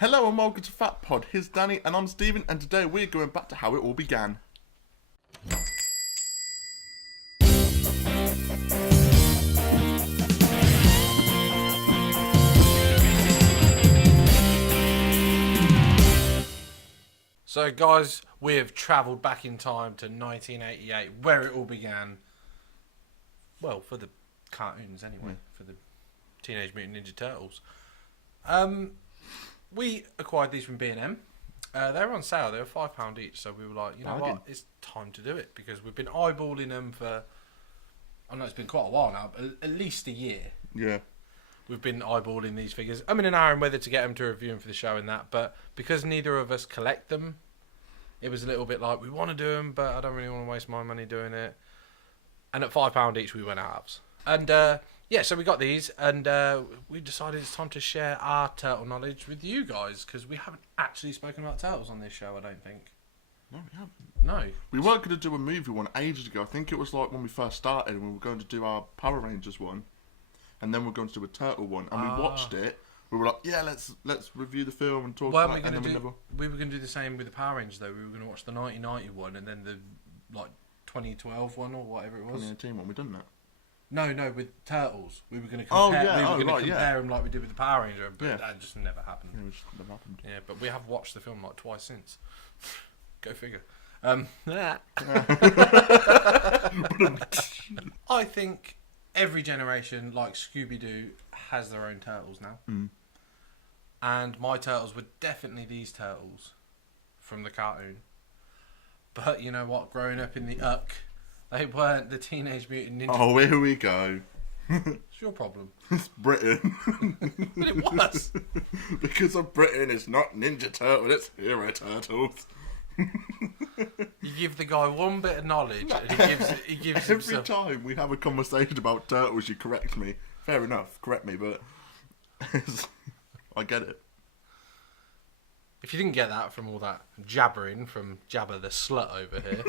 Hello and welcome to Fat Pod. Here's Danny and I'm Stephen, and today we're going back to how it all began. So guys, we have travelled back in time to 1988, where it all began. Well, for the cartoons anyway, for the Teenage Mutant Ninja Turtles. We acquired these from B&M. They were on sale, they were £5 each, so we were like, you know what, it's time to do it, because we've been eyeballing them for, I know it's been quite a while now, but at least a year. Yeah. We've been eyeballing these figures. I'm in an hour and whether to get them to review them for the show and that, but because neither of us collect them, it was a little bit like, we want to do them, but I don't really want to waste my money doing it. And at £5 each, we went halves. And yeah, so we got these, and we decided it's time to share our turtle knowledge with you guys, because we haven't actually spoken about turtles on this show, I don't think. No, we haven't. No. We weren't going to do a movie one ages ago. I think it was like when we first started and we were going to do our Power Rangers one. And then we're going to do a turtle one, and we watched it. We were like, "Yeah, let's review the film and talk about it." And then we were going to do the same with the Power Rangers, though. We were going to watch the 1990 one, and then the 2012 one or whatever it was. 2018 one. We done that. No, with turtles. We were going to compare. Compare them like we did with the Power Ranger, but that just never happened. Yeah, it just never happened. Yeah, but we have watched the film like twice since. Go figure. I think every generation, like Scooby-Doo, has their own turtles now. And my turtles were definitely these turtles from the cartoon. But you know what? Growing up in the Uck, they weren't the Teenage Mutant Ninja. Oh, here we go. It's your problem. It's Britain. But it was. Because of Britain, it's not Ninja Turtle, it's Hero Turtles. You give the guy one bit of knowledge, and he gives Every himself... time we have a conversation about turtles, you correct me. Fair enough, correct me, but I get it. If you didn't get that from all that jabbering from Jabba the Slut over here,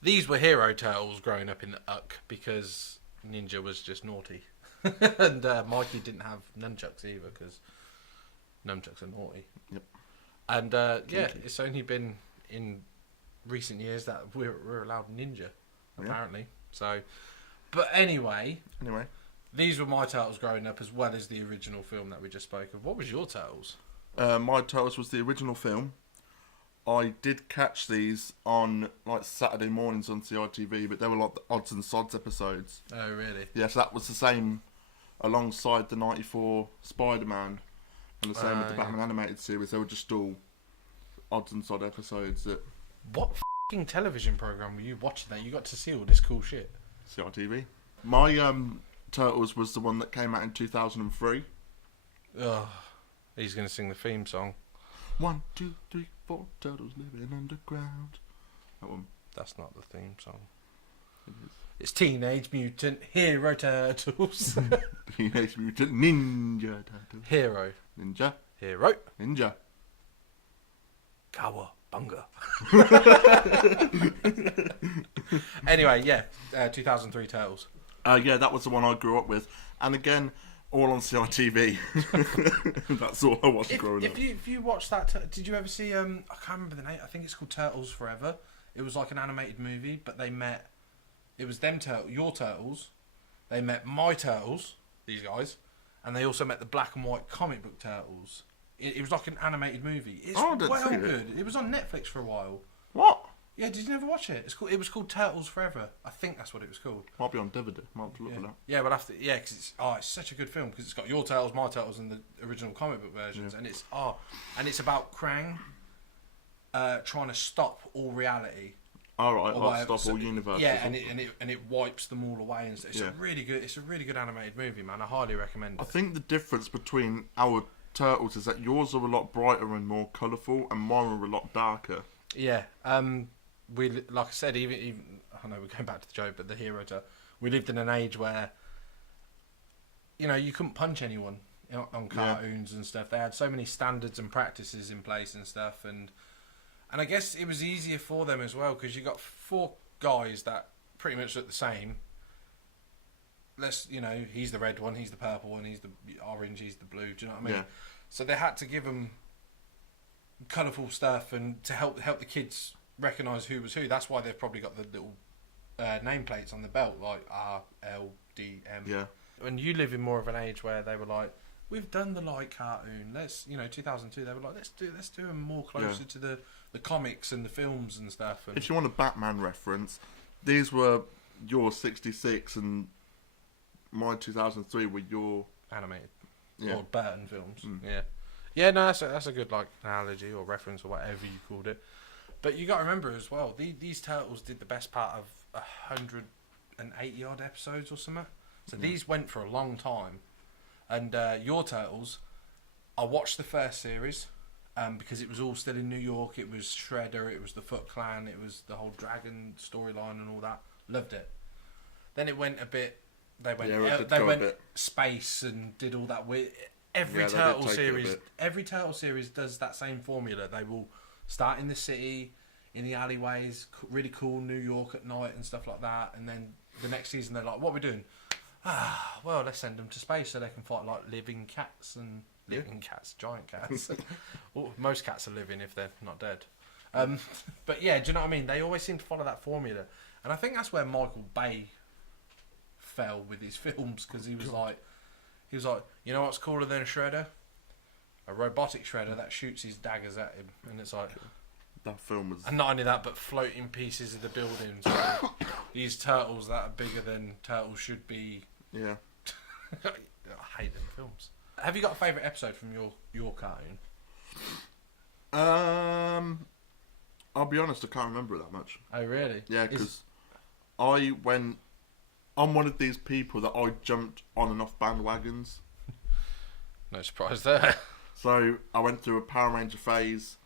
these were Hero Turtles growing up in the Uck because Ninja was just naughty. And Mikey didn't have nunchucks either because nunchucks are naughty. Yep. And yeah, it's only been in recent years that we're allowed Ninja, apparently. Yeah. So, but anyway, these were my turtles growing up, as well as the original film that we just spoke of. What was your turtles? My turtles was the original film. I did catch these on like Saturday mornings on CITV, but they were like the odds and sods episodes. Oh, really? Yes, yeah, so that was the same alongside the '94 Spider-Man. And the same with the Batman animated series. They were just all odds and sod episodes. That what f***ing television program were you watching that you got to see all this cool shit? CRTV. My Turtles was the one that came out in 2003. Ugh. He's going to sing the theme song. 1, 2, 3, 4 turtles living underground. That one. That's not the theme song. It is. It's Teenage Mutant Hero Turtles. Teenage Mutant Ninja Turtles. Hero. Ninja. Hero. Ninja. Cowabunga. Anyway, yeah, 2003 Turtles. Yeah, that was the one I grew up with. And again, all on CRTV. That's all I watched growing up. If you watched that, did you ever see, I can't remember the name, I think it's called Turtles Forever. It was like an animated movie, but they met, it was them your turtles, they met my turtles, these guys, and they also met the black and white comic book turtles. It was like an animated movie. It's well good. It was on Netflix for a while. What? Yeah, did you never watch it? It was called Turtles Forever. I think that's what it was called. Might be on DVD. Might have to look at that. Yeah, but after because it's such a good film because it's got your turtles, my turtles, and the original comic book versions, and it's about Krang trying to stop all reality. All right, like stop all universes. Yeah, and it wipes them all away, and it's a really good animated movie, man. I highly recommend it. I think the difference between our turtles is that yours are a lot brighter and more colourful, and mine are a lot darker. Yeah. We, like I said, even I know we're going back to the joke, but the hero we lived in an age where, you know, you couldn't punch anyone on cartoons and stuff. They had so many standards and practices in place and stuff, and I guess it was easier for them as well because you got 4 guys that pretty much look the same. He's the red one, he's the purple one, he's the orange, he's the blue. Do you know what I mean? Yeah. So they had to give them colourful stuff and to help the kids recognise who was who. That's why they've probably got the little nameplates on the belt, like R, L, D, M. Yeah. And you live in more of an age where they were like, we've done the light cartoon. Let's, 2002. They were like, let's do them more closer to the comics and the films and stuff. And if you want a Batman reference, these were your 66 and my 2003 were your animated Yeah. or Burton films. Yeah. No, that's a good like analogy or reference or whatever you called it. But you got to remember as well, these turtles did the best part of 180 odd episodes or something. So these went for a long time. And your turtles, I watched the first series because it was all still in New York. It was Shredder, it was the Foot Clan, it was the whole Dragon storyline and all that. Loved it. Then it went a bit. They went space and did all that weird. Every turtle series does that same formula. They will start in the city, in the alleyways, really cool New York at night and stuff like that. And then the next season they're like, "What are we doing? Well, let's send them to space so they can fight like living cats, giant cats. Well, most cats are living if they're not dead. But yeah, do you know what I mean? They always seem to follow that formula, and I think that's where Michael Bay fell with his films because he was like, you know what's cooler than a shredder? A robotic shredder that shoots his daggers at him, and it's like that film was. And not only that, but floating pieces of the buildings. So these turtles that are bigger than turtles should be. Yeah. I hate them films. Have you got a favourite episode from your cartoon? I'll be honest, I can't remember that much. Oh really? Yeah, because I went. I'm one of these people that I jumped on and off bandwagons. No surprise there. So I went through a Power Ranger phase,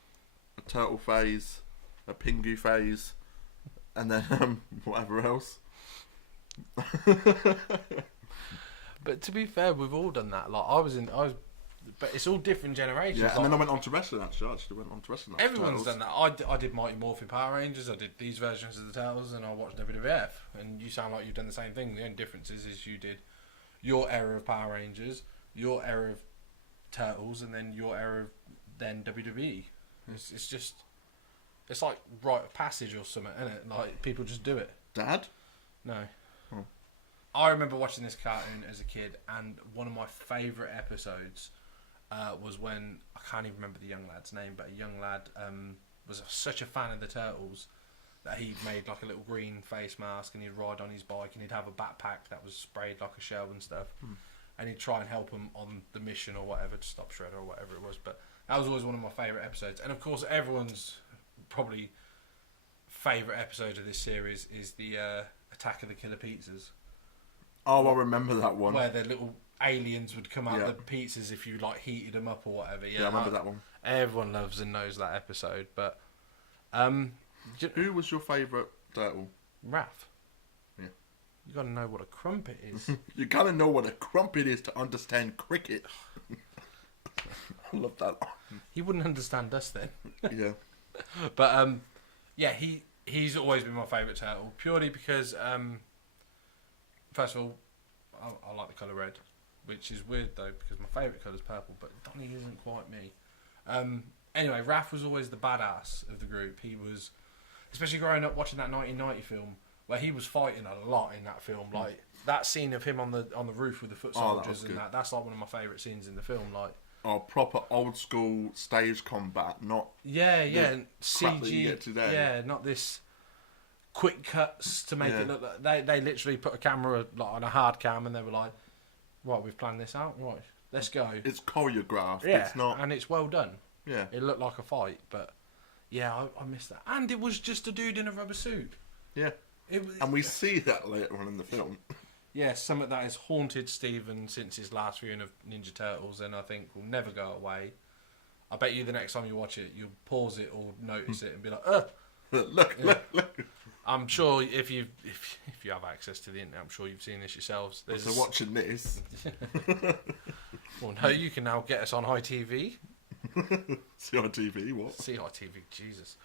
a Turtle phase, a Pingu phase, and then whatever else. But to be fair, we've all done that. Like but it's all different generations. Yeah, and then I went on to wrestling. Actually, I went on to wrestling. Everyone's done that. I did Mighty Morphin Power Rangers. I did these versions of the Turtles, and I watched WWF. And you sound like you've done the same thing. The only difference is you did your era of Power Rangers, your era of Turtles, and then your era of then WWE. It's just it's like rite of passage or something, isn't it? Like people just do it. Dad? No. Oh. I remember watching this cartoon as a kid, and one of my favourite episodes was when, I can't even remember the young lad's name, but a young lad was such a fan of the Turtles that he made like a little green face mask, and he'd ride on his bike, and he'd have a backpack that was sprayed like a shell and stuff, and he'd try and help him on the mission or whatever to stop Shredder or whatever it was. But that was always one of my favourite episodes, and of course everyone's probably favourite episode of this series is the Attack of the Killer Pizzas. Oh, I remember that one. Where the little aliens would come out of the pizzas if you like heated them up or whatever. Yeah, I remember that one. Everyone loves and knows that episode. But who was your favourite turtle? Raph. Yeah. You got to know what a crumpet is. You gotta know what a crumpet is to understand cricket. I love that. He wouldn't understand us then. Yeah. But yeah, he's always been my favourite turtle purely because first of all, I like the colour red, which is weird though because my favourite colour is purple, but Donnie isn't quite me. Anyway, Raph was always the badass of the group. He was, especially growing up watching that 1990 film where he was fighting a lot in that film. Like that scene of him on the roof with the foot soldiers that's like one of my favourite scenes in the film. Like proper old school stage combat, not and crap that you CG. get today. Not this quick cuts to make it look like they literally put a camera like on a hard cam and they were like, right, we've planned this out, right, let's go. It's choreographed. Yeah, it's not, and it's well done. Yeah, it looked like a fight, but yeah, I missed that. And it was just a dude in a rubber suit. Yeah, and we see that later on in the film. Yeah, something that has haunted Stephen since his last viewing of Ninja Turtles, and I think will never go away. I bet you the next time you watch it, you'll pause it or notice it and be like, look. I'm sure if you have access to the internet, I'm sure you've seen this yourselves. So watching this. Well, no, you can now get us on ITV. CITV, what? CITV, Jesus.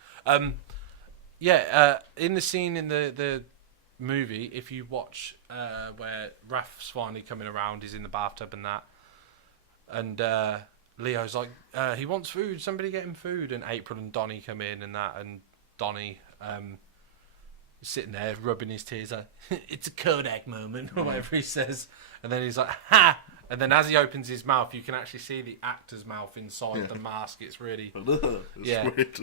In the scene in the movie, if you watch where Raph's finally coming around, he's in the bathtub and that, and Leo's like, he wants food. Somebody get him food. And April and Donnie come in and that, and Donnie sitting there rubbing his tears. Like, it's a Kodak moment, or whatever he says. And then he's like, ha! And then as he opens his mouth, you can actually see the actor's mouth inside the mask. It's really... it's weird.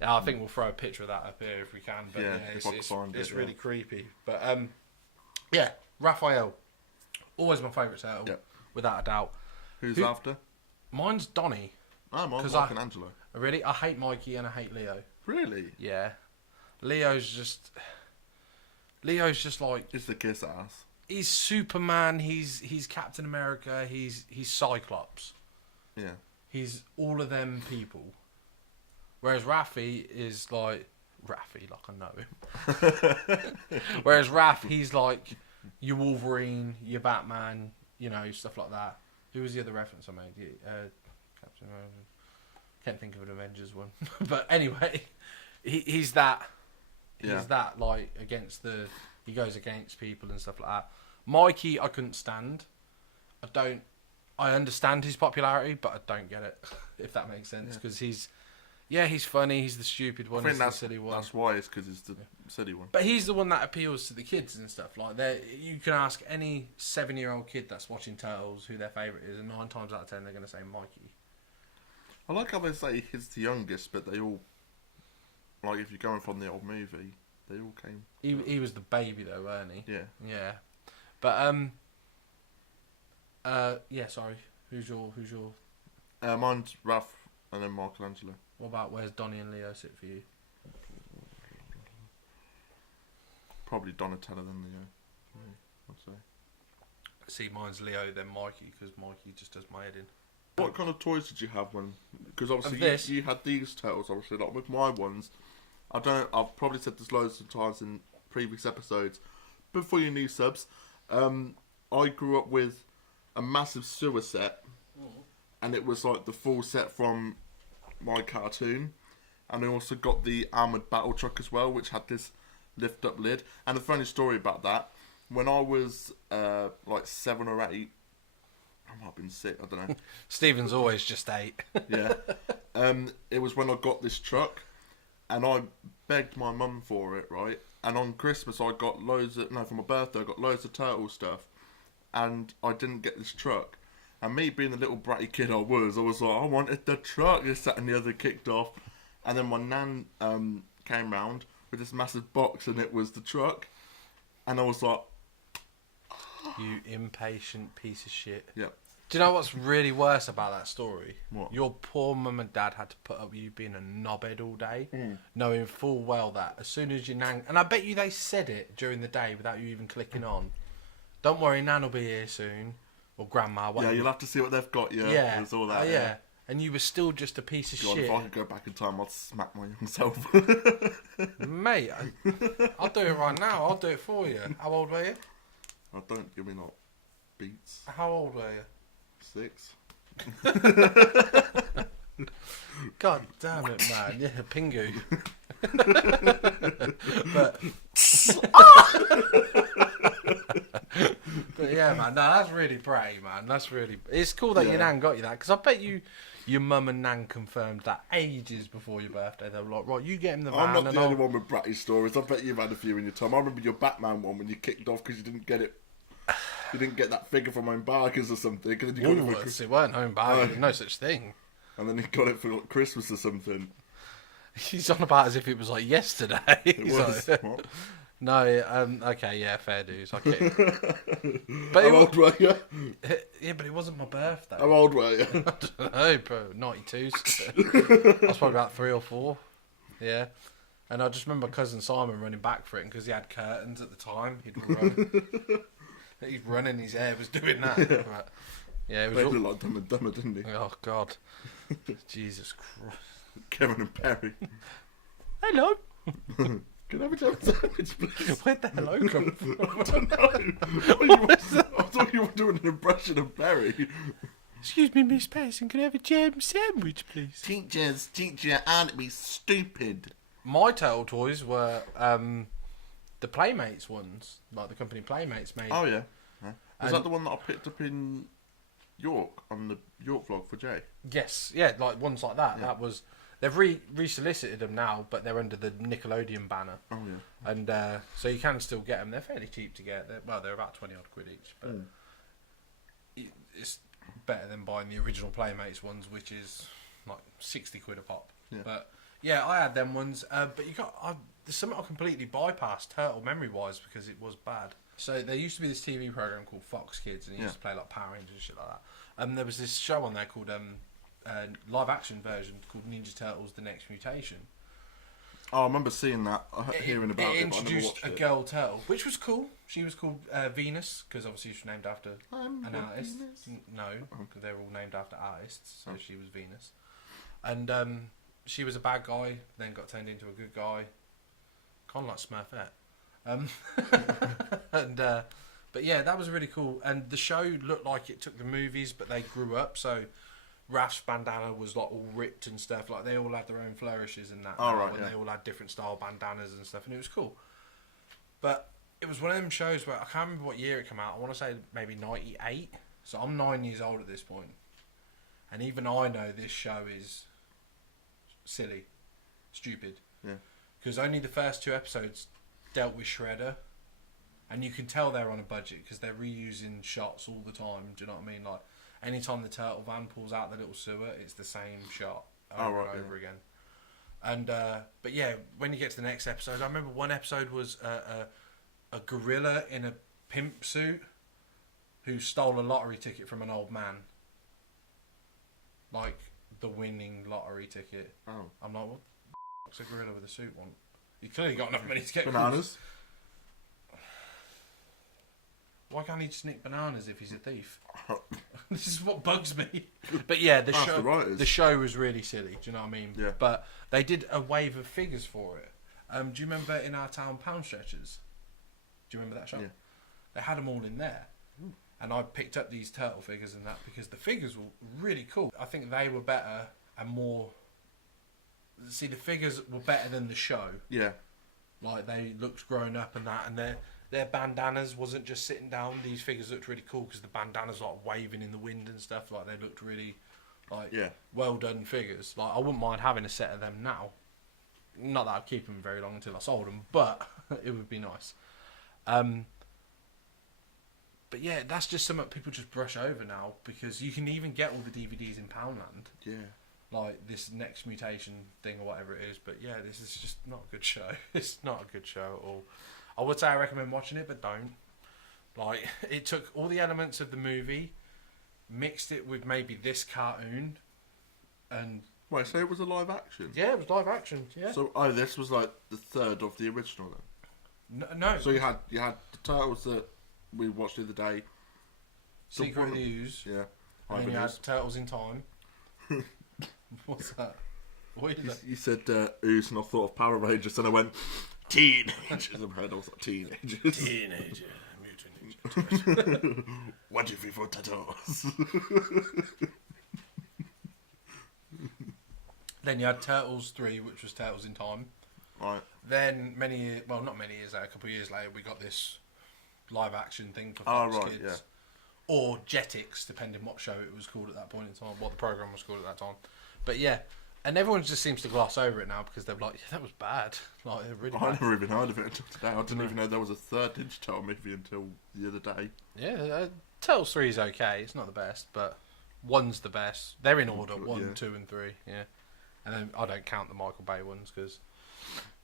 Yeah, I think we'll throw a picture of that up here if we can. But it's really creepy. But yeah, Raphael, always my favourite turtle, without a doubt. Who's after? Mine's Donnie. Oh, mine's Michelangelo. Really? I hate Mikey and I hate Leo. Really? Yeah. Leo's just like... It's the kiss ass. He's Superman, he's Captain America, he's Cyclops. Yeah. He's all of them people. Whereas Raffi is like... Raffi, like I know him. Whereas Raph, he's like your Wolverine, your Batman, you know, stuff like that. Who was the other reference I made? Captain America. Can't think of an Avengers one. But anyway, he's that. He's that, like, against the... He goes against people and stuff like that. Mikey, I couldn't stand. I understand his popularity, but I don't get it, if that makes sense. Because he's funny. He's the stupid one. He's the silly one. That's why, it's because he's the silly one. But he's the one that appeals to the kids and stuff. Like, you can ask any 7-year-old kid that's watching Turtles who their favourite is, and 9 times out of 10 they're going to say Mikey. I like how they say he's the youngest, but they all... Like, if you're going from the old movie, they all came... He was the baby, though, weren't he? Yeah. Yeah. But, yeah, sorry. Who's your... Mine's Raph and then Michelangelo. What about where's Donnie and Leo sit for you? Probably Donatello then Leo. I'd say. See, mine's Leo, then Mikey, because Mikey just does my head in. What kind of toys did you have when... Because obviously you had these turtles, obviously. Like with my ones, I've probably said this loads of times in previous episodes. But for your new subs, I grew up with a massive sewer set. And it was like the full set from my cartoon. And I also got the armoured battle truck as well, which had this lift up lid. And a funny story about that, when I was like 7 or 8, I might have been 6, I don't know. Stephen's always just 8. Yeah. It was when I got this truck, and I begged my mum for it, right? And on Christmas I got for my birthday I got loads of turtle stuff, and I didn't get this truck. And me being the little bratty kid I was like, I wanted the truck. This, that and the other kicked off. And then my nan came round with this massive box, and it was the truck. And I was like... You impatient piece of shit. Yeah. Do you know what's really worse about that story? What? Your poor mum and dad had to put up with you being a knobhead all day, knowing full well that as soon as your nan... And I bet you they said it during the day without you even clicking on. Don't worry, Nan will be here soon. Or Grandma. Whatever. Yeah, you'll have to see what they've got, yeah. Yeah. There's all that, yeah. And you were still just a piece of God, shit. if I could go back in time, I'd smack my young self. Mate, I'll do it right now. I'll do it for you. How old were you? I don't give me not beats. How old were you? 6. God damn it, man. Yeah, Pingu. But yeah, man, no, that's really brave, man. That's really... It's cool that your nan got you that, because I bet your mum and nan confirmed that ages before your birthday. They were like, right, you get him the van. I'm not the only one with bratty stories. I bet you've had a few in your time. I remember your Batman one when you kicked off because you didn't get it. You didn't get that figure from Home Bargains or something. And then you got Woolworths, it weren't Home Bargains. No such thing. And then you got it for like, Christmas or something. He's on about as if it was like yesterday. It was. Like, what? No, okay, yeah, fair dues. Okay. But How old were you? Yeah, but it wasn't my birthday. How old were you? I don't know, bro. 92. I was probably about 3 or 4. Yeah. And I just remember cousin Simon running back for it, because he had curtains at the time. He'd run in his hair was doing that. But, yeah, it was all... like Dumb and Dumber, didn't he? Oh, God. Jesus Christ. Kevin and Perry. Hello. Can I have a jam sandwich, please? Where'd the hello come from? I don't know. I thought you were doing an impression of Perry. Excuse me, Miss Patterson, can I have a jam sandwich, please? Teacher, aren't we stupid? My turtle toys were the Playmates ones, like the company Playmates made. Oh, yeah. Was that the one that I picked up in York on the York vlog for Jay. Yes, yeah, like ones like that. Yeah. That was they've re-solicited them now, but they're under the Nickelodeon banner. Oh yeah. And so you can still get them. They're fairly cheap to get. They're about 20 odd quid each, but it's better than buying the original Playmates ones, which is like 60 quid a pop. Yeah. But yeah, I had them ones. But there's something I completely bypassed Turtle memory wise because it was bad. So there used to be this TV program called Fox Kids, and it used to play like Power Rangers and shit like that. And there was this show on there called live action version called Ninja Turtles: The Next Mutation. Oh, I remember seeing that, hearing about it. It introduced but I never watched a girl turtle, which was cool. She was called Venus because obviously she was named after an artist. No, because they're all named after artists. So she was Venus, and she was a bad guy. Then got turned into a good guy, kind of like Smurfette. But yeah, that was really cool. And the show looked like it took the movies, but they grew up. So Raph's bandana was like all ripped and stuff. Like they all had their own flourishes and that. And they all had different style bandanas and stuff, and it was cool. But it was one of them shows where I can't remember what year it came out. I want to say maybe 98. So I'm 9 years old at this point, and even I know this show is silly, stupid. Yeah. Because only the first 2 episodes dealt with Shredder, and you can tell they're on a budget because they're reusing shots all the time. Do you know what I mean? Like anytime the turtle van pulls out the little sewer, it's the same shot over and over again. And but yeah, when you get to the next episode, I remember one episode was a gorilla in a pimp suit who stole a lottery ticket from an old man, like the winning lottery ticket. Oh, I'm like, what's a gorilla with a suit want? You clearly got enough money to get bananas. Why can't he just nick bananas if he's a thief? This is what bugs me. But yeah, the show was really silly. Do you know what I mean? Yeah. But they did a wave of figures for it. Do you remember In Our Town Pound Stretchers? Do you remember that show? Yeah. They had them all in there. Ooh. And I picked up these turtle figures and that because the figures were really cool. I think they were better and more... See, the figures were better than the show. Yeah. Like, they looked grown up and that, and their bandanas wasn't just sitting down. These figures looked really cool because the bandanas like waving in the wind and stuff. Like, they looked really, like, well done figures. Like, I wouldn't mind having a set of them now. Not that I'd keep them very long until I sold them, but it would be nice. But yeah, that's just something people just brush over now because you can even get all the DVDs in Poundland. Yeah. Like this Next Mutation thing or whatever it is. But yeah, this is just not a good show. It's not a good show at all. I would say I recommend watching it, but don't. Like, it took all the elements of the movie, mixed it with maybe this cartoon, and... Wait, so it was a live action? Yeah, it was live action, yeah. So, this was like the third of the original then? No. So you had the Turtles that we watched the other day. Secret of the Ooze. Yeah. And then you had Turtles in Time. What's that? What did you said Ooze and I thought of Power Rangers and I went, teenagers. In my head I was like, teenagers. Teenager. Mutant Ninja Turtles. What if we for Turtles? Then you had Turtles 3, which was Turtles in Time. Right. Then not many years later, a couple of years later, we got this live action thing for Fox Kids. Yeah. Or Jetix, depending what show it was called at that point in time, what the program was called at that time. But yeah, and everyone just seems to gloss over it now because they're like, yeah, that was bad. Like, really bad. I never even heard of it until today. I didn't even know there was a third Ninja Turtle movie until the other day. Yeah, Turtles 3 is okay. It's not the best, but 1's the best. They're in order, 1, 2 and 3, yeah. And then I don't count the Michael Bay ones because...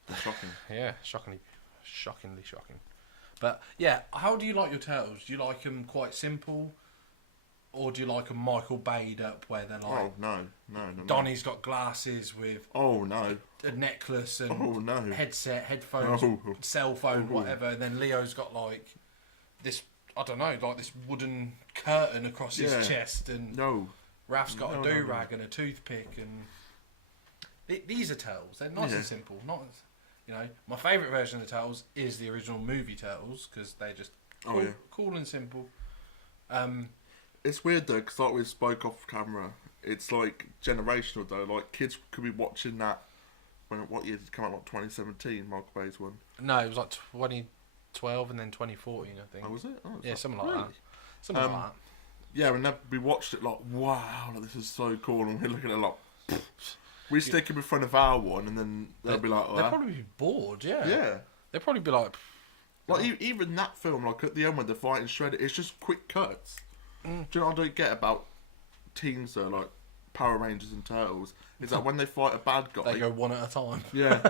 They're shocking. Yeah, shockingly shocking. But yeah, how do you like your Turtles? Do you like them quite simple? Or do you like them Michael Bay'd up where they're like... Oh, no. Donnie's got glasses with... Oh, no. A necklace and headset, headphones, cell phone, whatever. And then Leo's got like this, I don't know, like this wooden curtain across his chest. And Raph's got a do-rag and a toothpick. And these are Turtles. They're nice and simple. Not, my favourite version of the Turtles is the original movie Turtles because they're just cool and simple. It's weird though, because like we spoke off camera, it's like generational though. Like kids could be watching that what year did it come out? Like 2017, Michael Bay's one. No, it was like 2012 and then 2014, I think. Oh, was it? Oh, yeah, something like that. Something like that. Yeah, and then we watched it like, wow, like, this is so cool, and we're looking at it like, we stick him in front of our one, and then they'll be like, oh, they'll probably be bored, yeah. Yeah. They'll probably be like... Even that film, like at the end when they're fighting Shredder, it's just quick cuts. Do you know what I don't get about teams though, like Power Rangers and Turtles, is that when they fight a bad guy... They go one at a time. Yeah.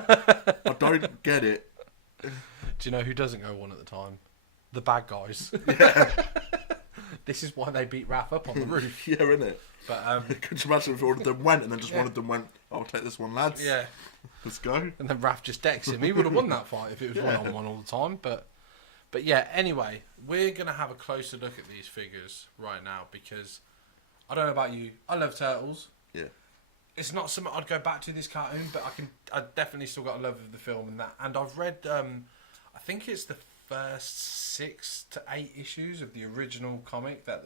I don't get it. Do you know who doesn't go one at a time? The bad guys. Yeah. This is why they beat Raph up on the roof. Yeah, innit? But could you imagine if all of them went and then just one of them went, I'll take this one, lads. yeah. Let's go. And then Raph just decks him. He would have won that fight if it was one-on-one all the time. But yeah, anyway, we're going to have a closer look at these figures right now because I don't know about you. I love Turtles. Yeah. It's not something I'd go back to this cartoon, but I definitely still got a love of the film and that. And I've read, I think it's the first 6 to 8 issues of the original comic that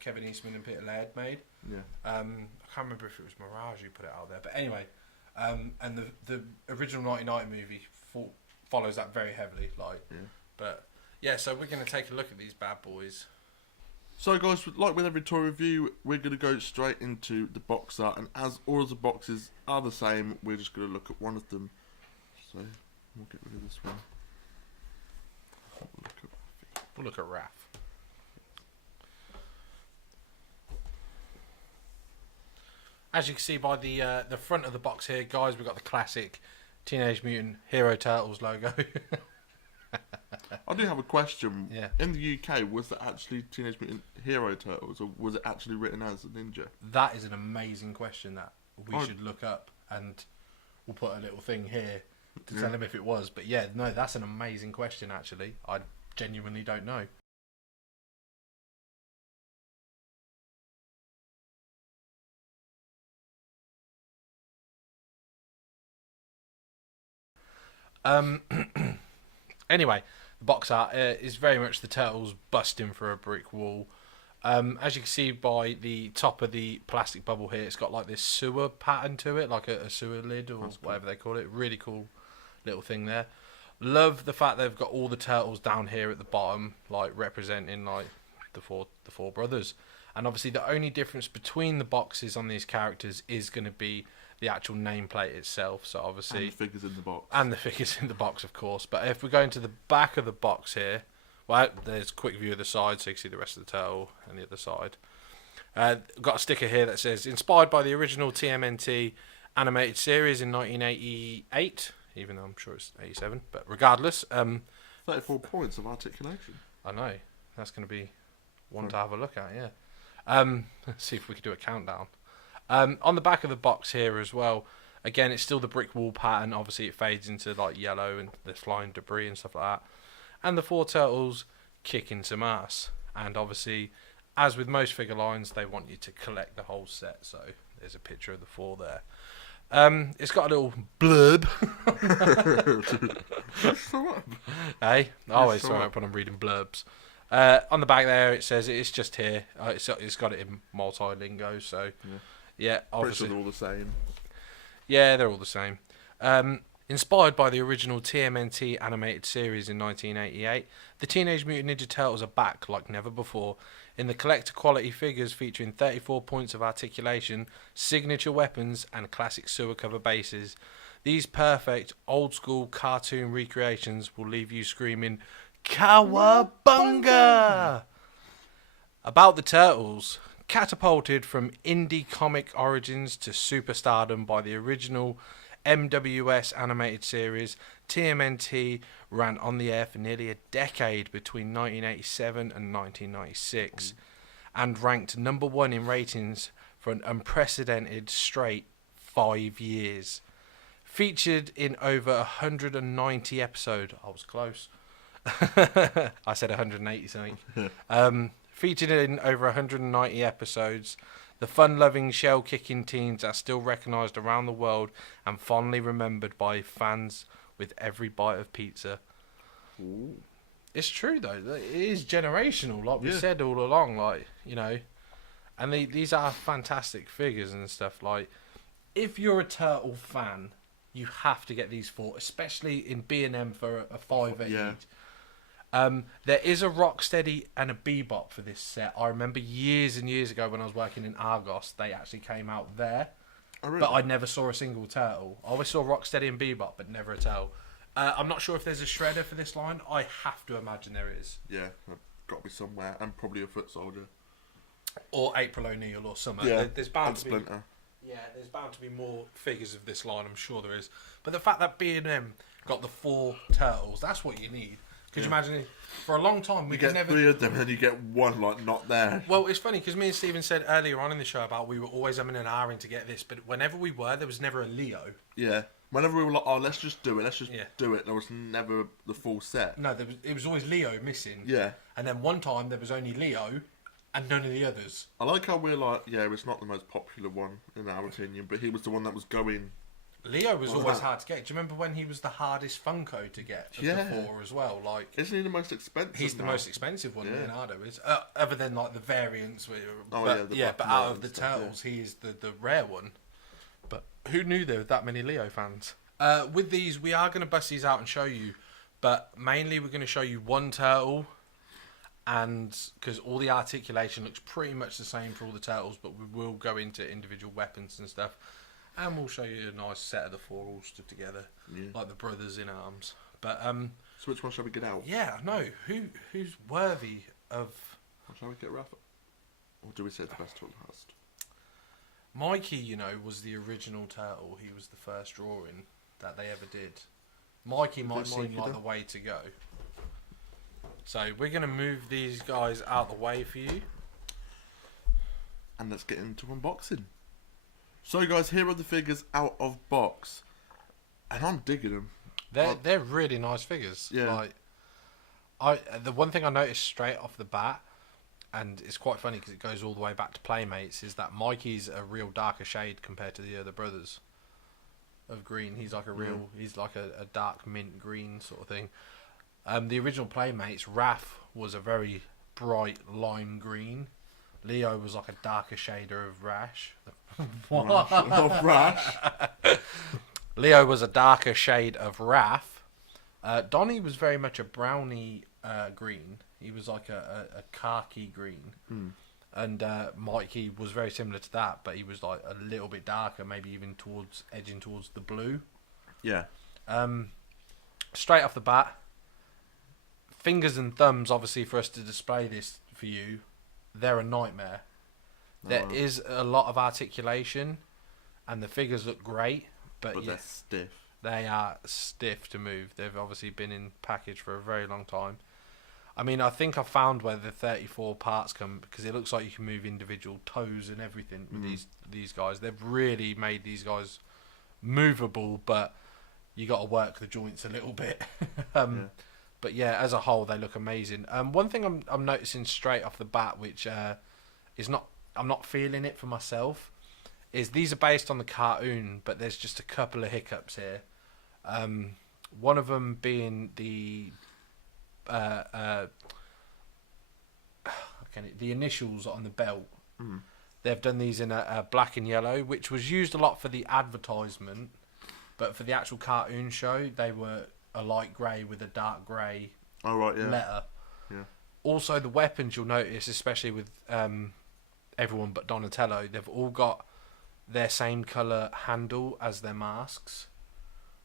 Kevin Eastman and Peter Laird made. Yeah. I can't remember if it was Mirage who put it out there, but anyway, and the original 1990 movie follows that very heavily. But yeah, so we're going to take a look at these bad boys. So guys, like with every toy review, we're going to go straight into the box art, and as all of the boxes are the same, we're just going to look at one of them. So we'll get rid of this one. We'll look at Raph. As you can see by the front of the box here, guys, we've got the classic Teenage Mutant Hero Turtles logo. I do have a question. Yeah. In the UK, was that actually Teenage Mutant Hero Turtles, or was it actually written as a ninja? That is an amazing question that we should look up, and we'll put a little thing here to tell him if it was. But yeah, no, that's an amazing question, actually. I genuinely don't know. Anyway, the box art is very much the Turtles busting for a brick wall. As you can see by the top of the plastic bubble here, it's got like this sewer pattern to it, like a sewer lid or whatever they call it. Really cool little thing there. Love the fact they've got all the turtles down here at the bottom, like representing like the four brothers. And obviously the only difference between the boxes on these characters is going to be the actual nameplate itself. So obviously, and the figures in the box. And the figures in the box, of course. But if we go into the back of the box here, well, there's a quick view of the side, so you can see the rest of the turtle and the other side. Got a sticker here that says, inspired by the original TMNT animated series in 1988, even though I'm sure it's 87. But regardless, 34 points of articulation. I know. That's going to be one to have a look at, yeah. Let's see if we can do a countdown. On the back of the box here as well, again, it's still the brick wall pattern. Obviously, it fades into like yellow and there's flying debris and stuff like that. And the four turtles kicking some ass. And obviously, as with most figure lines, they want you to collect the whole set. So there's a picture of the four there. It's got a little blurb. Hey, I always throw up when I'm reading blurbs. On the back there, it says it's just here. It's got it in multilingual, so yeah, obviously they're all the same. Yeah, they're all the same. Inspired by the original TMNT animated series in 1988, the Teenage Mutant Ninja Turtles are back like never before in the collector quality figures featuring 34 points of articulation, signature weapons, and classic sewer cover bases. These perfect old school cartoon recreations will leave you screaming "Cowabunga!" About the Turtles, catapulted from indie comic origins to superstardom by the original MWS animated series, TMNT ran on the air for nearly a decade between 1987 and 1996 and ranked number 1 in ratings for an unprecedented straight 5 years. Featured in over 190 episodes. I was close. I said 180 something. Featured in over 190 episodes, the fun-loving, shell-kicking teens are still recognised around the world and fondly remembered by fans with every bite of pizza. Ooh. It's true though; it is generational, like we said all along. Like, you know, and these are fantastic figures and stuff. Like, if you're a turtle fan, you have to get these four, especially in B&M for a 5 each. There is a Rocksteady and a Bebop for this set. I remember years and years ago when I was working in Argos, they actually came out there. Oh, really? But I never saw a single turtle. I always saw Rocksteady and Bebop, but never a turtle. I'm not sure if there's a shredder for this line. I have to imagine there is. Yeah, got to be somewhere, and probably a foot soldier. Or April O'Neil or something. Yeah, There's bound and to be. Splinter. Yeah, there's bound to be more figures of this line. I'm sure there is. But the fact that B&M got the 4 turtles, that's what you need. Could you imagine it? For a long time, we You get never 3 of them, and then you get one not there. Well, it's funny because me and Stephen said earlier on in the show about we were always umming and ahhing to get this, but whenever we were, there was never a Leo. Yeah. Whenever we were like, oh, let's just do it, do it. There was never the full set. No, it was always Leo missing. Yeah. And then one time there was only Leo and none of the others. I like how we're like, yeah, it's not the most popular one in our opinion, but he was the one that was going. Leo was always hard to get. Do you remember when he was the hardest Funko to get of the 4 as well? Like, isn't he the most expensive? He's the most expensive one, Leonardo is. Other than like the variants. But out of the turtles, he is the rare one. But who knew there were that many Leo fans? With these, we are going to bust these out and show you. But mainly we're going to show you one turtle. And because all the articulation looks pretty much the same for all the turtles, but we will go into individual weapons and stuff. And we'll show you a nice set of the 4 all stood together, like the brothers in arms. But so which one shall we get out? Yeah, no. Who's worthy of? Or shall we get Raph? Or do we say the best one last? Mikey, was the original turtle. He was the first drawing that they ever did. Mikey might seem like the way to go. So we're going to move these guys out of the way for you. And let's get into unboxing. So guys, here are the figures out of box. And I'm digging them. They're really nice figures. Yeah. The one thing I noticed straight off the bat, and it's quite funny because it goes all the way back to Playmates, is that Mikey's a real darker shade compared to the other brothers of green. He's like he's like a dark mint green sort of thing. The original Playmates, Raph was a very bright lime green. Leo was like a darker shader of Rash. What? Of Rash? Leo was a darker shade of Raph. Donnie was very much a browny green. He was like a khaki green. And Mikey was very similar to that, but he was like a little bit darker, maybe even edging towards the blue. Yeah. Straight off the bat, fingers and thumbs, obviously, for us to display this for you, they're a nightmare. There is a lot of articulation, and the figures look great, but they're stiff. They are stiff to move. They've obviously been in package for a very long time. I mean, I think I found where the 34 parts come, because it looks like you can move individual toes and everything with these guys. They've really made these guys movable, but you got to work the joints a little bit. But yeah, as a whole, they look amazing. One thing I'm noticing straight off the bat, which I'm not feeling it for myself, is these are based on the cartoon, but there's just a couple of hiccups here. One of them being the initials on the belt. They've done these in a black and yellow, which was used a lot for the advertisement, but for the actual cartoon show, they were a light grey with a dark grey letter. Yeah. Also, the weapons, you'll notice, especially with everyone but Donatello, they've all got their same colour handle as their masks.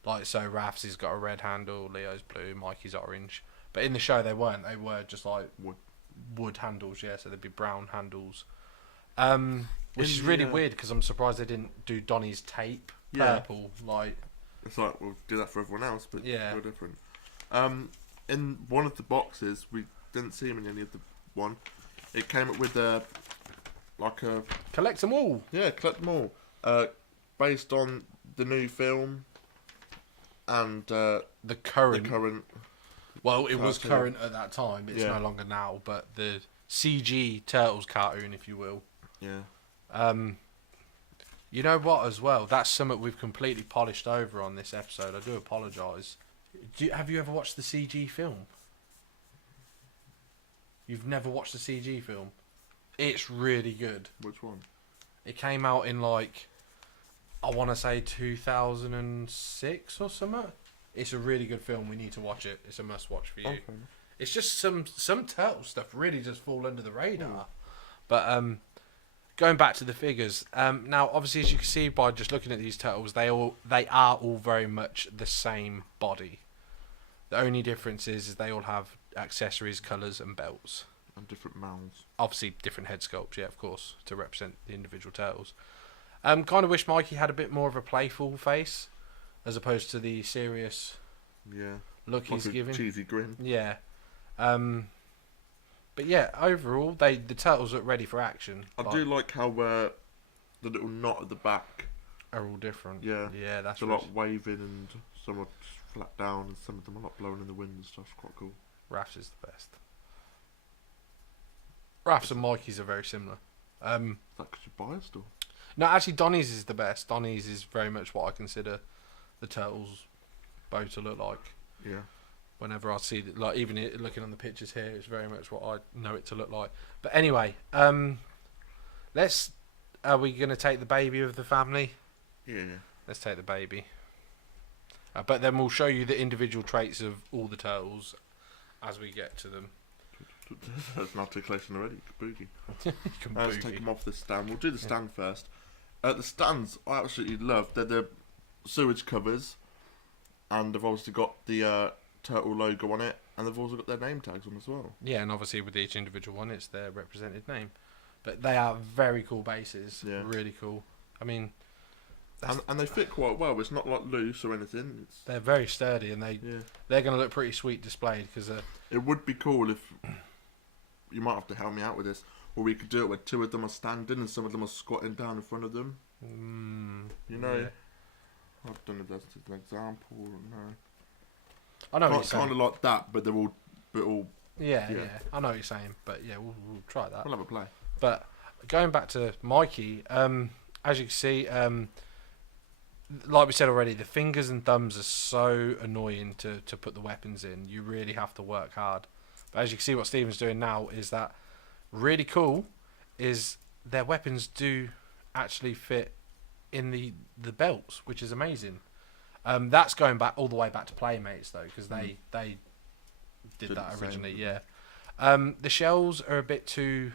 Like, so Raph's has got a red handle, Leo's blue, Mikey's orange. But in the show, they weren't. They were just like wood handles, yeah, so they'd be brown handles. Which is really weird, because I'm surprised they didn't do Donnie's tape purple. Like, it's like, we'll do that for everyone else, but we're different. In one of the boxes, we didn't see him in any of the one. It came up with a collect them all. Yeah, collect them all. Based on the new film and the current. Well, it was current at that time. It's no longer now, but the CG Turtles cartoon, if you will. Yeah. You know what, as well? That's something we've completely polished over on this episode. I do apologise. Have you ever watched the CG film? You've never watched the CG film? It's really good. Which one? It came out in, like, I want to say 2006 or something. It's a really good film. We need to watch it. It's a must-watch for you. Okay. It's just some turtle stuff really just fall under the radar. But going back to the figures, now obviously as you can see by just looking at these turtles, they are all very much the same body. The only difference is they all have accessories, colours, and belts. And different mouths. Obviously different head sculpts, yeah, of course, to represent the individual turtles. Kind of wish Mikey had a bit more of a playful face, as opposed to the serious look like he's giving. Cheesy grin. Yeah. But yeah, overall, the turtles look ready for action. I do like how the little knot at the back are all different. Yeah. Yeah, that's a lot waving, and some are flat down, and some of them are not blowing in the wind and stuff. Quite cool. Raph's is the best. Raph's and Mikey's are very similar. Is that because you're biased, or? No, actually, Donnie's is the best. Donnie's is very much what I consider the turtles' bow to look like. Yeah. Whenever I see it, like even looking on the pictures here, it's very much what I know it to look like. But anyway, are we going to take the baby of the family? Yeah. Let's take the baby. But then we'll show you the individual traits of all the turtles as we get to them. That's an articulation already. Kaboogie. Kaboogie. Let's take them off the stand. We'll do the stand first. The stands I absolutely love. They're the sewage covers, and they've obviously got the turtle logo on it, and they've also got their name tags on as well. Yeah, and obviously with each individual one, it's their represented name. But they are very cool bases. Yeah. Really cool. I mean, and they fit quite well. It's not like loose or anything. They're very sturdy, and they're going to look pretty sweet displayed because it would be cool if you might have to help me out with this, or we could do it where two of them are standing and some of them are squatting down in front of them. You know, I don't know if that's an example. No, I know what you're saying. Kind of like that, but they're all, Yeah, I know what you're saying, but yeah, we'll try that. We'll have a play. But going back to Mikey, as you can see, like we said already, the fingers and thumbs are so annoying to put the weapons in. You really have to work hard. But as you can see, what Stephen's doing now is that really cool. Is their weapons do actually fit in the belts, which is amazing. That's going back all the way back to Playmates though, because they did that originally. Yeah. The shells are a bit too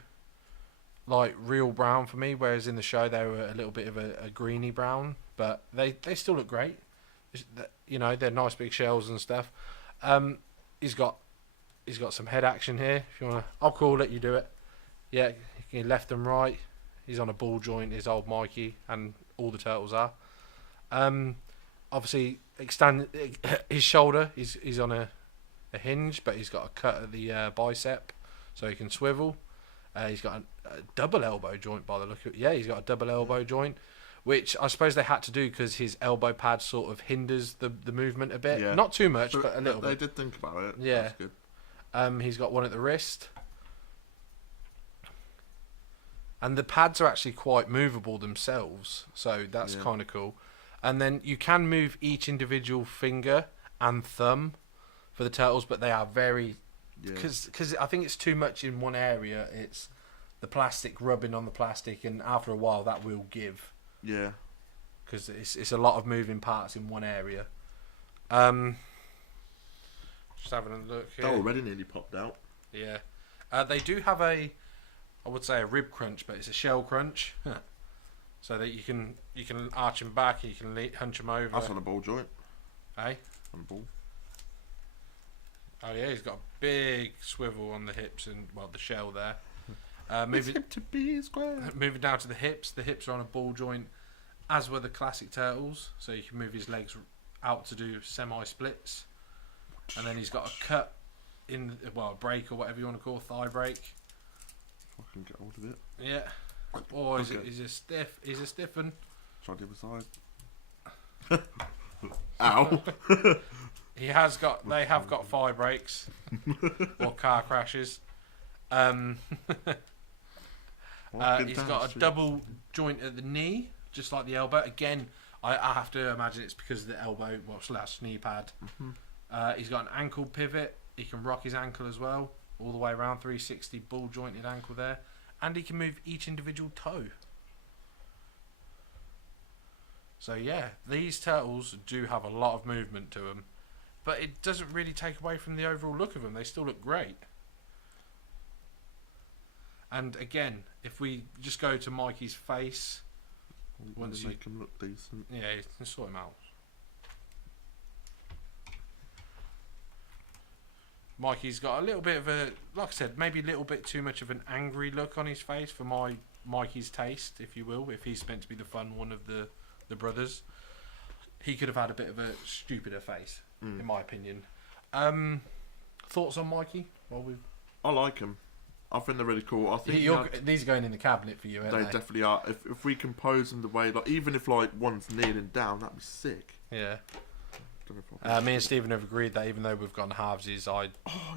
like real brown for me, whereas in the show they were a little bit of a greeny brown, but they still look great. You know, they're nice big shells and stuff. He's got some head action here. If you wanna, I'll call it. You do it. Yeah, left and right. He's on a ball joint. His old Mikey and all the turtles are. Obviously, extend his shoulder. He's on a hinge, but he's got a cut at the bicep, so he can swivel. He's got a double elbow joint by the look of it. Yeah, he's got a double elbow joint, which I suppose they had to do because his elbow pad sort of hinders the movement a bit. Yeah. Not too much, but a little bit. They did think about it. Yeah. That's good. He's got one at the wrist. And the pads are actually quite movable themselves, so that's kind of cool. And then you can move each individual finger and thumb for the turtles, but they are very... Because I think it's too much in one area. It's the plastic rubbing on the plastic, and after a while that will give. Yeah. Because it's a lot of moving parts in one area. Just having a look here. That already nearly popped out. Yeah. They do have I would say a rib crunch, but it's a shell crunch. So that you can arch him back, you can hunch him over. That's on a ball joint. Hey? On a ball. Oh yeah, he's got a big swivel on the hips and the shell there. Moving to be square. Moving down to the hips are on a ball joint, as were the classic turtles. So you can move his legs out to do semi-splits, and then he's got a cut in a break or whatever you want to call thigh break. If I can get hold of it. Yeah. Or he's a stiff one. Try the other side. Ow. They have got thigh breaks or car crashes. He's got a double joint at the knee, just like the elbow. Again, I have to imagine it's because of the elbow / knee pad. He's got an ankle pivot. He can rock his ankle as well, all the way around 360 ball jointed ankle there. And he can move each individual toe. So yeah, these turtles do have a lot of movement to them. but it doesn't really take away from the overall look of them. They still look great. And again, if we just go to Mikey's face, once you make him look decent, yeah, you sort him out. Mikey's got a little bit of a, like I said, maybe a little bit too much of an angry look on his face for Mikey's taste, if you will. If he's meant to be the fun one of the brothers, he could have had a bit of a stupider face, in my opinion. Thoughts on Mikey? I like him. I think they're really cool. I think these are going in the cabinet for you, aren't they? They definitely are. If we compose them the way, like, even if like one's kneeling down, that'd be sick. Yeah. Me and Stephen have agreed that even though we've gone halvesies, I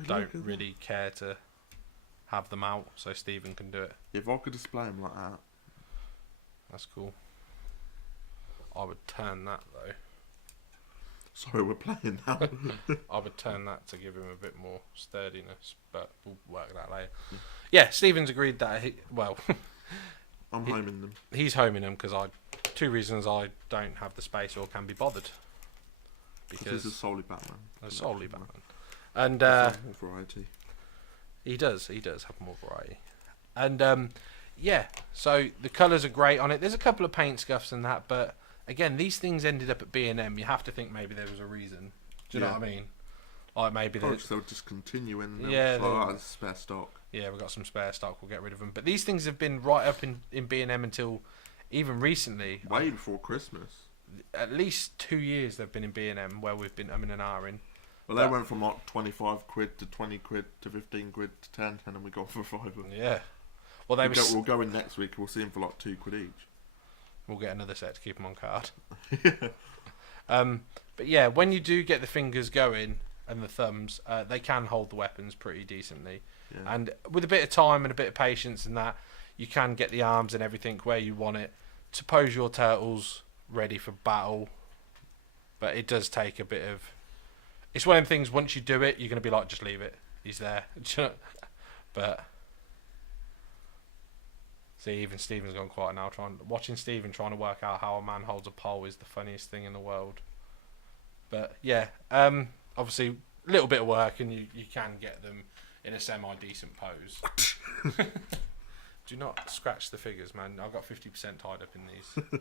don't really care to have them out, so Stephen can do it. If I could display them like that, that's cool. I would turn that though. Sorry, we're playing now. I would turn that to give him a bit more sturdiness, but we'll work that later. Yeah, Stephen's agreed that I'm homing them. He's homing them because two reasons: I don't have the space or can be bothered. Because this is solely Batman. Solely Batman. And more variety. He does have more variety. And yeah, so the colours are great on it. There's a couple of paint scuffs and that, but again, these things ended up at B&M. You have to think maybe there was a reason. Do you know what I mean? Like maybe they'll just continue in. Spare stock. Yeah, we've got some spare stock. We'll get rid of them. But these things have been right up in B&M until even recently. Way before Christmas. At least 2 years they've been in B&M where we've been in an hour in. Well, they went from like 25 quid to 20 quid to 15 quid to 10, and then we got for £5. Yeah. Well, we'll go in next week. We'll see them for like 2 quid each. We'll get another set to keep them on card. But yeah, when you do get the fingers going and the thumbs, they can hold the weapons pretty decently. Yeah. And with a bit of time and a bit of patience and that, you can get the arms and everything where you want it to pose your turtles ready for battle. But it does take a bit of... It's one of them things, once you do it, you're going to be like, just leave it. He's there. But... See, even Stephen's gone quiet now. Watching Stephen trying to work out how a man holds a pole is the funniest thing in the world. But yeah, obviously, a little bit of work and you can get them in a semi-decent pose. Do not scratch the figures, man. I've got 50% tied up in these.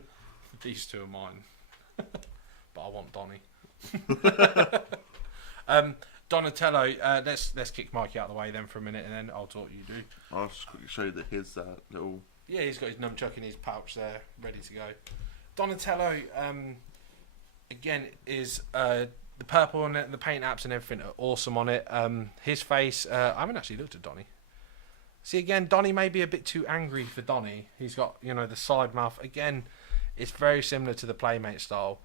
These two are mine. But I want Donnie. Donatello, let's kick Mikey out of the way then for a minute, and then I'll talk you do. I'll just quickly show you that his little... Yeah, he's got his nunchuck in his pouch there, ready to go. Donatello, again, is the purple on it, the paint apps and everything are awesome on it. His face, I haven't actually looked at Donnie. See, again, Donnie may be a bit too angry for Donnie. He's got, the side mouth. Again, it's very similar to the Playmate style.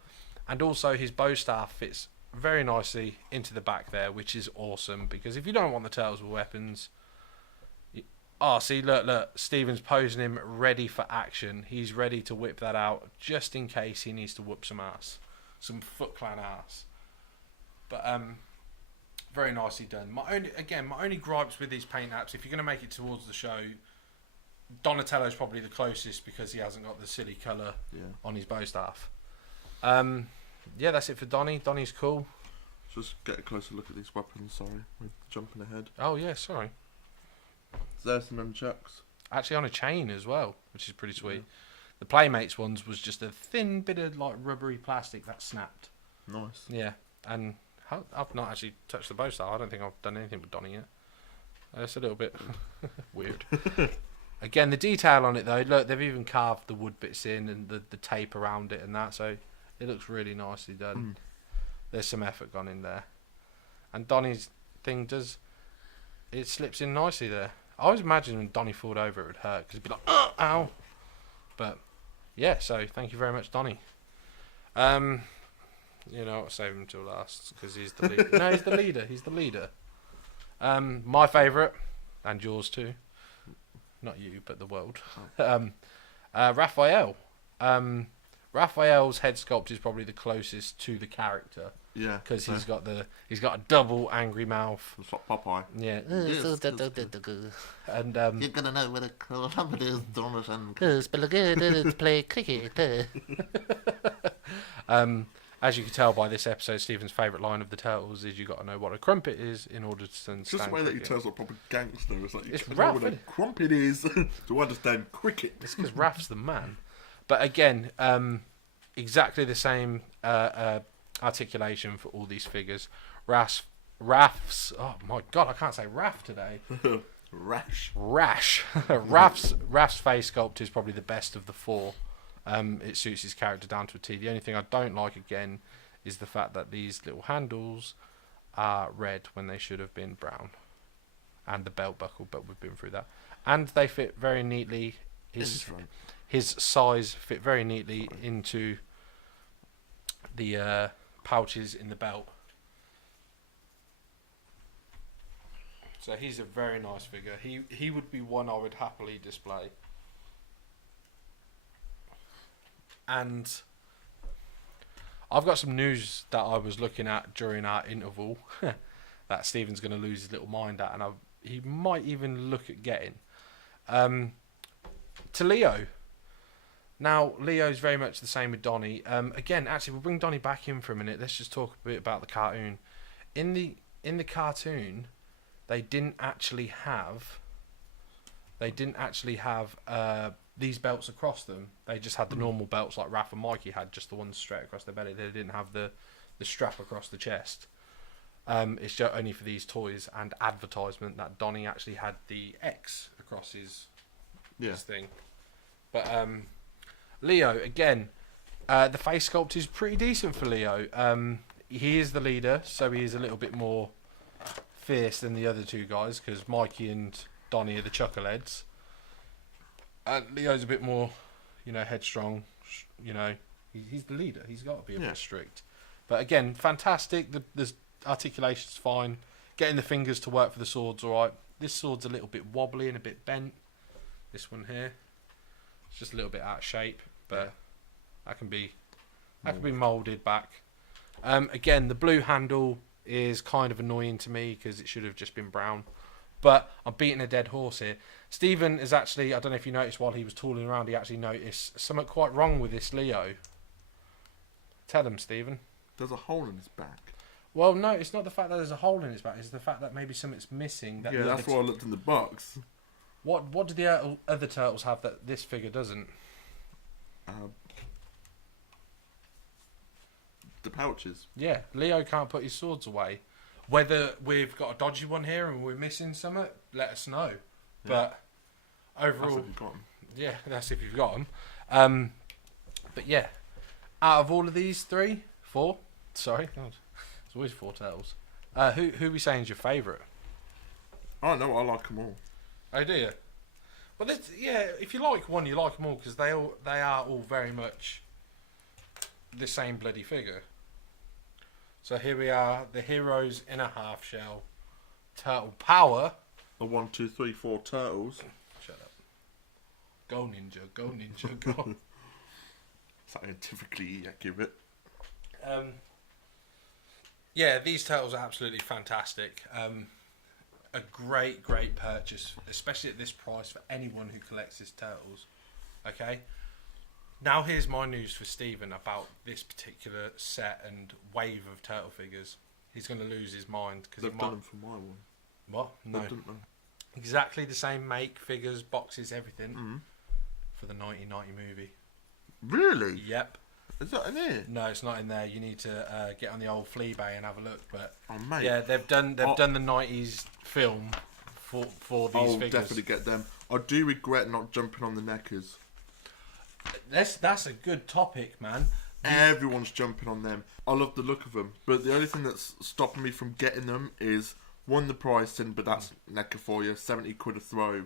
And also his bow staff fits very nicely into the back there, which is awesome, because if you don't want the turtles with weapons... see, look, Stephen's posing him ready for action. He's ready to whip that out, just in case he needs to whoop some ass. Some Foot Clan ass. But, very nicely done. My only gripes with these paint apps, if you're going to make it towards the show, Donatello's probably the closest, because he hasn't got the silly colour on his bow staff. Yeah, that's it for Donnie. Donnie's cool. Just get a closer look at these weapons, sorry. We're jumping ahead. Oh, yeah, sorry. So there's some nunchucks. Actually on a chain as well, which is pretty sweet. Yeah. The Playmates ones was just a thin bit of like rubbery plastic that snapped. Nice. Yeah, and I've not actually touched the bow style. I don't think I've done anything with Donnie yet. It's a little bit weird. Again, the detail on it though, look, they've even carved the wood bits in and the tape around it and that, so it looks really nicely done. There's some effort gone in there. And Donnie's thing it slips in nicely there. I always imagine when Donnie falled over it would hurt, because he'd be like, ow. But, yeah, so thank you very much, Donnie. I'll save him till last, because he's the leader. No, he's the leader. He's the leader. My favourite, and yours too. Not you, but the world. Raphael. Raphael's head sculpt is probably the closest to the character. Yeah, because he's got a double angry mouth. It's like Popeye. Yeah, and you're gonna know what a club it is, Jonathan. It's been good to play cricket. And As you can tell by this episode, Stephen's favourite line of the Turtles is, "You got to know what a crumpet is in order to understand." It's just the way that he tells a proper gangster. It's like, It's you Raph, know what a crumpet is to understand cricket. It's because Raph's the man. But again, exactly the same articulation for all these figures. Raph's. Oh my god, I can't say Raph today. Rash. Raph's face sculpt is probably the best of the four. It suits his character down to a T. The only thing I don't like, again, is the fact that these little handles are red when they should have been brown. And the belt buckle, but we've been through that. And they fit very neatly. His size fit very neatly into the pouches in the belt. So he's a very nice figure. He would be one I would happily display. And I've got some news that I was looking at during our interval that Stephen's going to lose his little mind at, and he might even look at getting. To Leo. Now, Leo's very much the same with Donnie. Again, actually, we'll bring Donnie back in for a minute. Let's just talk a bit about the cartoon. In the cartoon, they didn't actually have these belts across them. They just had the normal belts like Raph and Mikey had, just the ones straight across their belly. They didn't have the strap across the chest. It's just only for these toys and advertisement that Donnie actually had the X across his thing. But Leo, again, the face sculpt is pretty decent for Leo. He is the leader, so he is a little bit more fierce than the other two guys, because Mikey and Donnie are the chuckleheads. And Leo's a bit more, headstrong. He's the leader. He's got to be a bit strict. But again, fantastic. The articulation's fine. Getting the fingers to work for the sword's all right. This sword's a little bit wobbly and a bit bent. This one here, it's just a little bit out of shape, but that can be moulded back. Again, the blue handle is kind of annoying to me because it should have just been brown. But I'm beating a dead horse here. Stephen is actually, I don't know if you noticed while he was tooling around, he actually noticed something quite wrong with this Leo. Tell him, Stephen. There's a hole in his back. Well, no, it's not the fact that there's a hole in his back. It's the fact that maybe something's missing. That's why I looked in the box. What do the other turtles have that this figure doesn't? The pouches. Yeah, Leo can't put his swords away. Whether we've got a dodgy one here and we're missing something, let us know. Yeah. But overall, that's if you've got them. Yeah, that's if you've got them. But yeah, out of all of these four, sorry, God, there's always four turtles. Who are we saying is your favourite? Oh no, I like them all. Oh, do you? Well, if you like one, you like them all, because they are all very much the same bloody figure. So here we are, the heroes in a half shell. Turtle power. The 1, 2, 3, 4 turtles. Shut up. Go ninja, go. Scientifically accurate. Yeah, these turtles are absolutely fantastic. A great purchase, especially at this price for anyone who collects his turtles. Okay? Now here's my news for Stephen about this particular set and wave of turtle figures. He's going to lose his mind. They've done them for my one. What? No. Exactly the same make, figures, boxes, everything for the 1990 movie. Really? Yep. Is that in here? No, it's not in there. You need to get on the old Fleabay and have a look. But mate. Yeah, they've done the 90s film for these I'll figures. definitely get them. I do regret not jumping on the neckers. That's a good topic, man. Everyone's jumping on them. I love the look of them, but the only thing that's stopping me from getting them is one, the pricing, but that's necker for you, 70 quid a throw.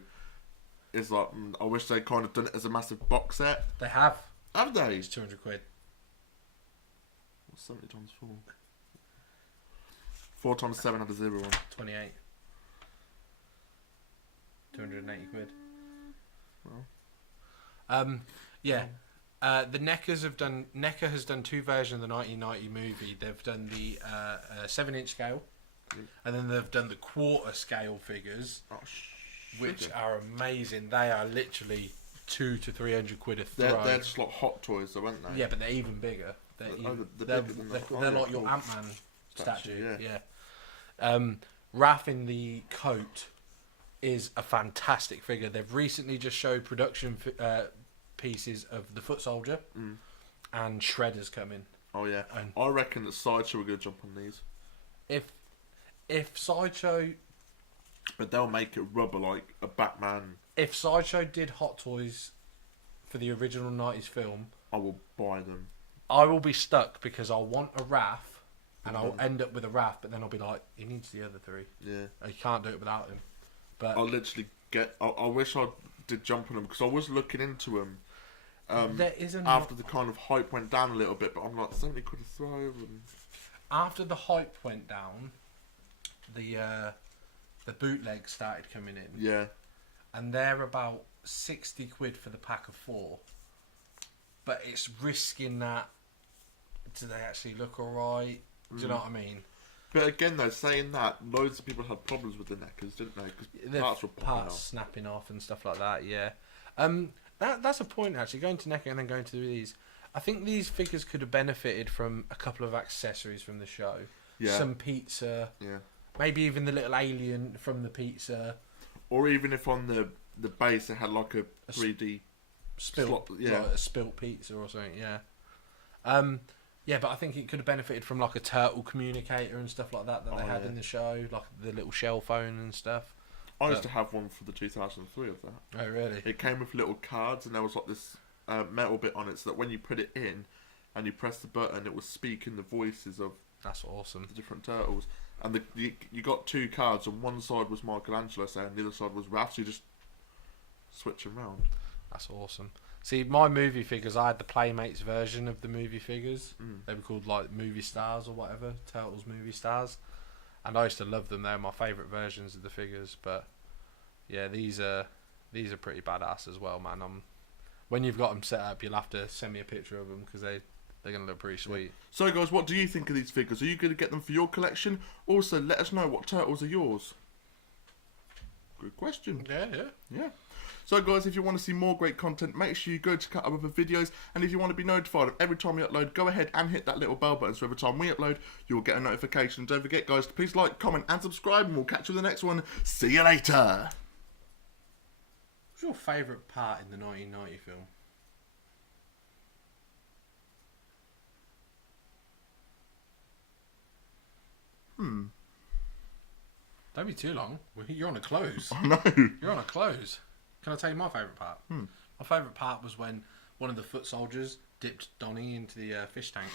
Is like, I wish they'd kind of done it as a massive box set. They have. Have they? It's 200 quid. What's 70 times 4? 4 times 7 had a 0 on. 28. 280 quid. Well. Yeah. The NECA has done two versions of the 1990 movie. They've done the 7-inch scale, and then they've done the quarter scale figures, which are amazing. They are literally 200 to 300 quid a throw. They're just like Hot Toys, though, aren't they? Yeah, but they're even bigger. They're they're like your Ant-Man statue. Yeah. Raph in the coat is a fantastic figure. They've recently just showed production pieces of the Foot Soldier and Shredder's coming. Oh yeah, and I reckon that Sideshow are going to jump on these. If Sideshow, but they'll make it rubber like a Batman. If Sideshow did Hot Toys for the original 90s film, I will buy them. I will be stuck because I'll want a Raph, and I'll end up with a Raph, but then I'll be like, he needs the other three. Yeah, you can't do it without him. But I'll literally get. I wish I did jump on them because I was looking into them. There is after the kind of hype went down a little bit, but I'm like 70 quid a throw. And... After the hype went down, the bootlegs started coming in. Yeah, and they're about 60 quid for the pack of 4. But it's risking that. Do they actually look alright? Do you know what I mean? But again, though, saying that, loads of people had problems with the neckers, didn't they? Because the parts were popping off. Snapping off and stuff like that. Yeah. That's a point actually. Going to necker and then going to these. I think these figures could have benefited from a couple of accessories from the show. Yeah. Some pizza. Yeah. Maybe even the little alien from the pizza. Or even if on the base they had like a 3D spilt, like a spilt pizza or something. Yeah. Yeah, but I think it could have benefited from like a turtle communicator and stuff like that they had in the show, like the little shell phone and stuff. I used to have one for the 2003 of that. Oh, really? It came with little cards and there was like this metal bit on it so that when you put it in and you press the button, it was speaking the voices of That's awesome. the different turtles. And you got 2 cards and one side was Michelangelo, say, and the other side was Raph, so you just switch them around. That's awesome. See, my movie figures, I had the Playmates version of the movie figures. They were called like Movie Stars or whatever, Turtles Movie Stars. And I used to love them. They're my favourite versions of the figures. But yeah, these are pretty badass as well, man. When you've got them set up, you'll have to send me a picture of them because they're going to look pretty sweet. So guys, what do you think of these figures? Are you going to get them for your collection? Also, let us know what turtles are yours. Good question. Yeah. So guys, if you want to see more great content, make sure you go check out our other videos, and if you want to be notified of every time we upload, go ahead and hit that little bell button so every time we upload, you'll get a notification. Don't forget guys, to please like, comment and subscribe, and we'll catch you in the next one. See you later. What's your favourite part in the 1990 film? Don't be too long. You're on a close. I know. You're on a close. Can I tell you my favourite part? My favourite part was when one of the foot soldiers dipped Donnie into the fish tank.